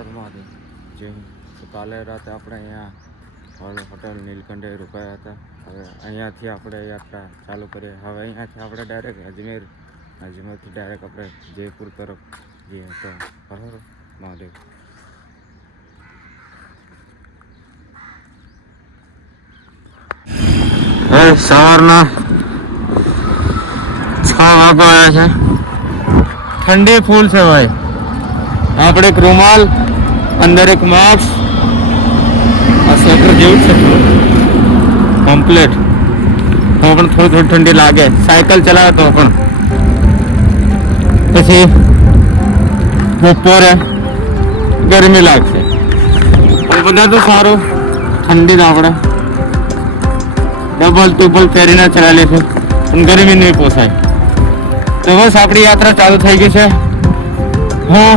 હર મહાદેવ જે તો કાલે રાતે આપણે અહીંયા હોટલ નીલકંઠે રોકાયા હતા. હવે અહીંયાથી આપણે યાત્રા ચાલુ કરીએ. હવે અહીંયાથી આપણે ડાયરેક્ટ અજમેર, અજમેરથી ડાયરેક્ટ આપણે જયપુર તરફ જઈએ. તો હર મહાદેવ. સવારના છ વાગ્યા છે. ઠંડી ફૂલ છે ભાઈ. આપણે એક રૂમાલ અંદર એક માસ્ક આ સ્વેટર જેવું છે કમ્પ્લેટ તો પણ થોડી થોડી ઠંડી લાગે. સાયકલ ચલાવે તો પણ. પછી બપોરે ગરમી લાગશે. બધા તો સારું. ઠંડી ના આપણે ડબલ ટુબલ પહેરીને ચલાવી લેશું પણ ગરમી નહીં પોસાય. તો બસ આપણી યાત્રા ચાલુ થઈ ગઈ છે. હું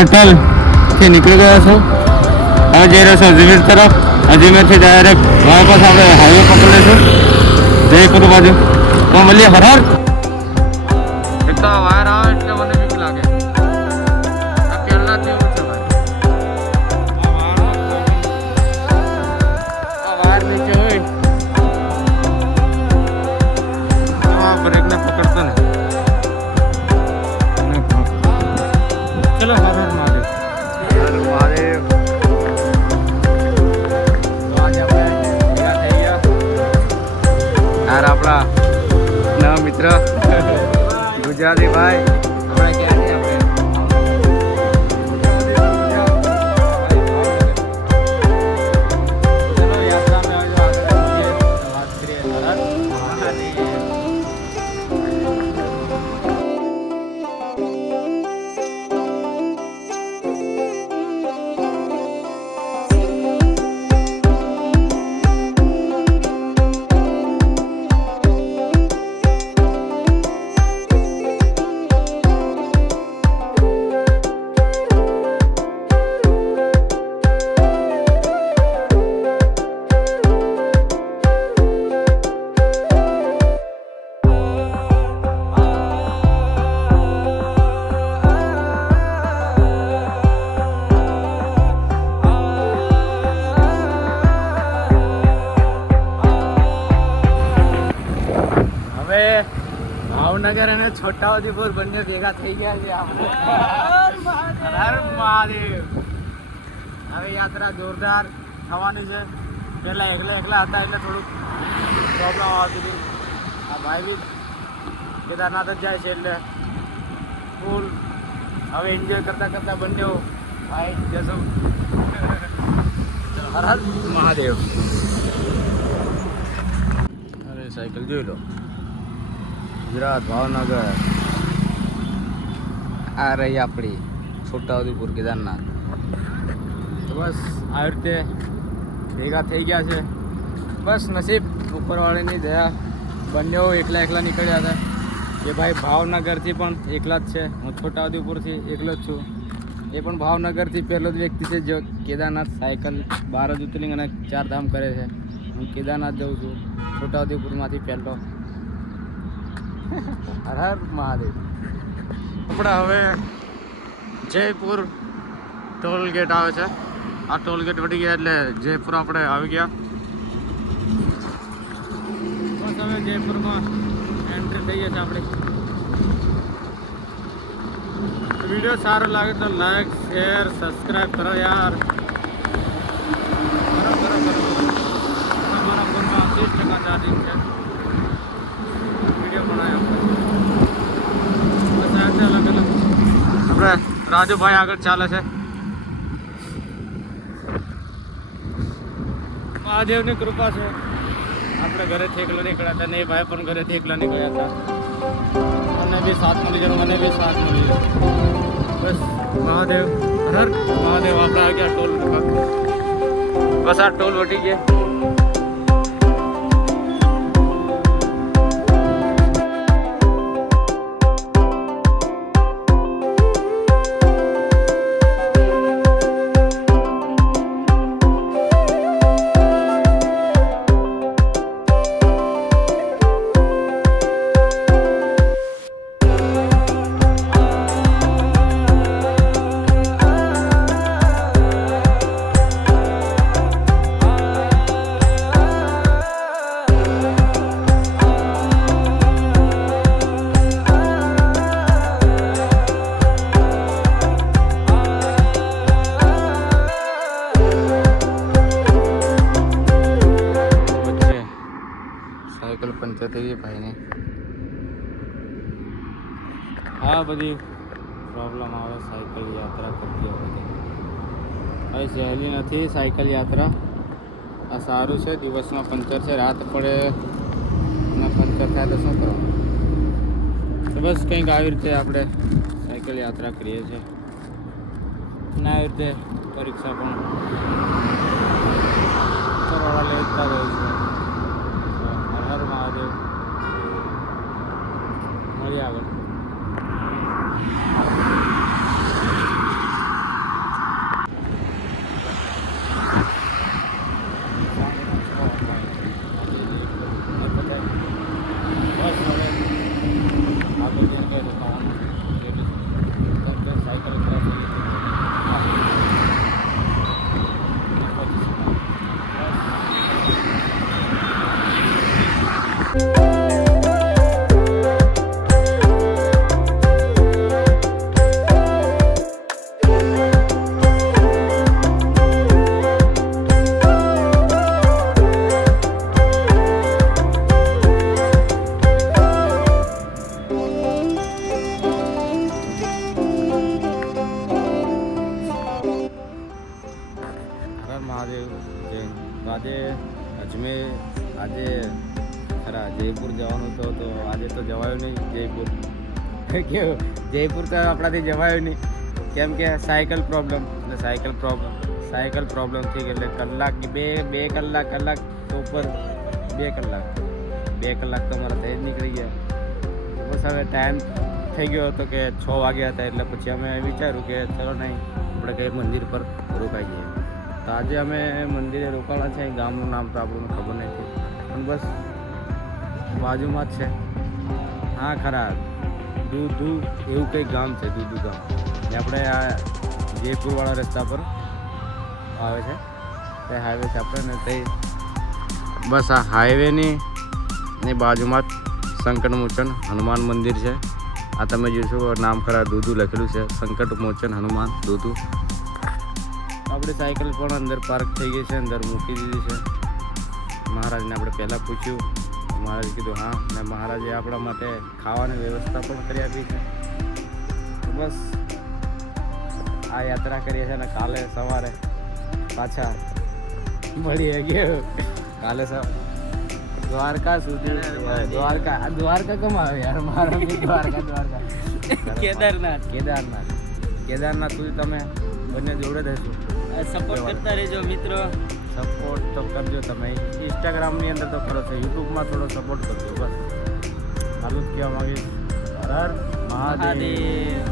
હોટલથી નીકળી ગયો છું. હવે જઈ રહ્યો છું અજમેર તરફ. અજમેરથી ડાયરેક્ટ વાપસ આપણે હાઈવે પકડીશું જયપુર બાજુ. તો મળીએ હરહર એટલા વાયર આવે એટલે મને બીક લાગે. આ બ્રેકને પકડતો ને. ચલો મિત્ર. ગુજરાતી ભાઈ ભાવનગર અને છોટાઉદેપુર બંને ભેગા થઈ ગયા છે આપણે. હર મહાદેવ. હવે યાત્રા જોરદાર થવાની છે. પહેલાં એકલા એકલા હતા એટલે થોડુંક પ્રોબ્લેમ આવતી હતી. આ ભાઈ બી કેદારનાથ જ જાય છે એટલે ફૂલ હવે એન્જોય કરતા કરતા બંને ભાઈ જશું. હર હર મહાદેવ. અરે સાયકલ જોઈ લો. ગુજરાત, ભાવનગર. આ રહી આપણી છોટાઉદેપુર કેદારનાથ. તો બસ આવી રીતે ભેગા થઈ ગયા છે. બસ નસીબ ઉપરવાળીની દયા બંનેઓ એકલા એકલા નીકળ્યા હતા. એ ભાઈ ભાવનગરથી પણ એકલા જ છે. હું છોટાઉદેપુરથી એકલો જ છું. એ પણ ભાવનગરથી પહેલો જ વ્યક્તિ છે જે કેદારનાથ સાયકલ બાર જ ઉતરી અને ચાર ધામ કરે છે. હું કેદારનાથ જઉં છું. છોટાઉદેપુરમાંથી પહેલો. હર હર મહાદેવ. આપણે હવે જયપુર ટોલ ગેટ આવે છે. આ ટોલ ગેટ વટી ગયા એટલે જયપુર આપણે આવી ગયા. બસ હવે જયપુરમાં એન્ટ્રી થઈ છે આપણી. વીડિયો સારો લાગે તો લાઈક શેર સબસ્ક્રાઈબ કરો યાર. બરાબર બરાબર. અમારા ફોનમાં ત્રીસ ટકા ચાર્જિંગ છે વીડિયો બનાવ્યો બસ આ રીતે અલગ અલગ આપણે રાજુભાઈ આગળ ચાલે છે. મહાદેવની કૃપા છે. આપણે ઘરેથી એકલા નીકળ્યા હતા ને એ ભાઈ પણ ઘરેથી એકલા નીકળ્યા હતા. મને બી સાથ મળી જાય મને બી સાથ મળી જાય. બસ. મહાદેવ હર હર. મહાદેવ આપણે આ ગયા ટોલ બસ આ ટોલ વટી ગયા. ને આ બધી પ્રોબ્લેમ આવે, સાયકલ યાત્રા કરતી વખતે. હવે સહેલી નથી સાયકલ યાત્રા. આ સારું છે, દિવસમાં પંચર છે, રાત પડે પંચર થાય તો શું કરો બસ કંઈક આવી રીતે આપણે સાયકલ યાત્રા કરીએ છીએ. ના આવી રીતે પરીક્ષા પણ કરોડા લેતા રહ્યું છે મળીએ નહીં, જયપુર. કેવું જયપુર તો આપણાથી જવાયું નહીં. કેમ કે સાયકલ પ્રોબ્લેમ એટલે સાયકલ પ્રોબ્લેમ સાયકલ પ્રોબ્લેમ થઈ ગઈ. એટલે કલાક બે બે કલાક કલાક ઉપર બે કલાક. બે કલાક તો મારા થઈ નીકળી ગયા. બસ હવે ટાઈમ થઈ ગયો હતો કે છ વાગ્યા હતા. એટલે પછી અમે વિચાર્યું કે ચલો નહીં, આપણે કંઈ મંદિર પર રોકાઈ જઈએ. તો આજે અમે મંદિરે રોકાણા છે ગામનું નામ તો આપણને ખબર નથી. પણ બસ બાજુમાં જ છે. હા, ખરા. દૂધુ એવું કંઈક ગામ છે, દૂધુ ગામ. ને આપણે આ જયપુરવાળા રસ્તા પર આવે છે. તે હાઈવે છે આપણે, ને તે બસ આ હાઈવેની ની બાજુમાં જ સંકટમોચન હનુમાન મંદિર છે. આ તમે જોશો, નામ ખરા દૂધુ લખેલું છે. સંકટમોચન હનુમાન દૂધુ. આપણી સાયકલ પણ અંદર પાર્ક થઈ ગઈ છે, અંદર મૂકી દીધી છે. મહારાજને આપણે પહેલાં પૂછ્યું મહારાજે કીધું હા ને મહારાજે આપણા માટે ખાવાની વ્યવસ્થા પણ કરી આપી છે. તો બસ આ યાત્રા કરીએ છીએ અને કાલે સવારે પાછા મળીએ ગયો કાલે સવારે દ્વારકા સુધી દ્વારકા. દ્વારકા. કમ આવે યાર? મારા દ્વારકા દ્વારકા. કેદારનાથ. કેદારનાથ. કેદારનાથ સુધી તમે બંને જોડે રહેશું સપોર્ટ કરતા રહેજો મિત્રો. સપોર્ટ તો કરજો તમે. ઇન્સ્ટાગ્રામની અંદર તો કરો છો. યુટ્યુબમાં થોડો સપોર્ટ કરજો બસ. આટલું જ કહેવા માંગીશ. હર હર મહાદેવ.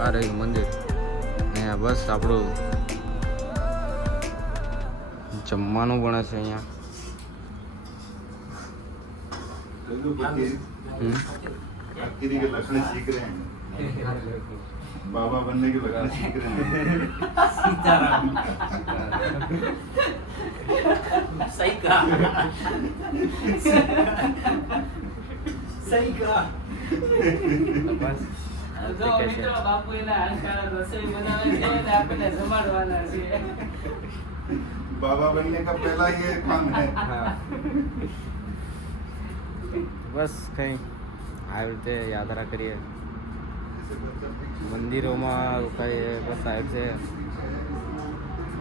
આ રહ્યું મંદિર. ને આ બસ આપણું જમવાનું બને છે અહીંયા. હમ. भक्ति के लक्षण सीख रहे हैं बाबा बनने के लक्षण सीख रहे हैं સીતારામ સહી કા સહી કા બસ જો મિત્રો બાપુ એના હાલચાલ રસોઈ બનાવે છે અને આપણને જમાડવાના છે बाबा बनने का पहला ये काम है હા બસ કંઈ આવી રીતે યાત્રા કરીએ મંદિરોમાં રોકાઈએ સાહેબ છે?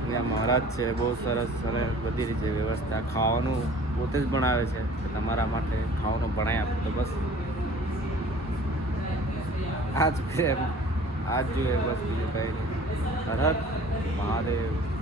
ત્યાં મહારાજ છે, બહુ સરસ અને બધી રીતે વ્યવસ્થા. ખાવાનું પોતે જ બનાવે છે તમારા માટે ખાવાનું ભણાય આપે તો બસ. આ જ પ્રેમ આ જ જોઈએ બસ બીજું કંઈ નહીં. હર મહાદેવ.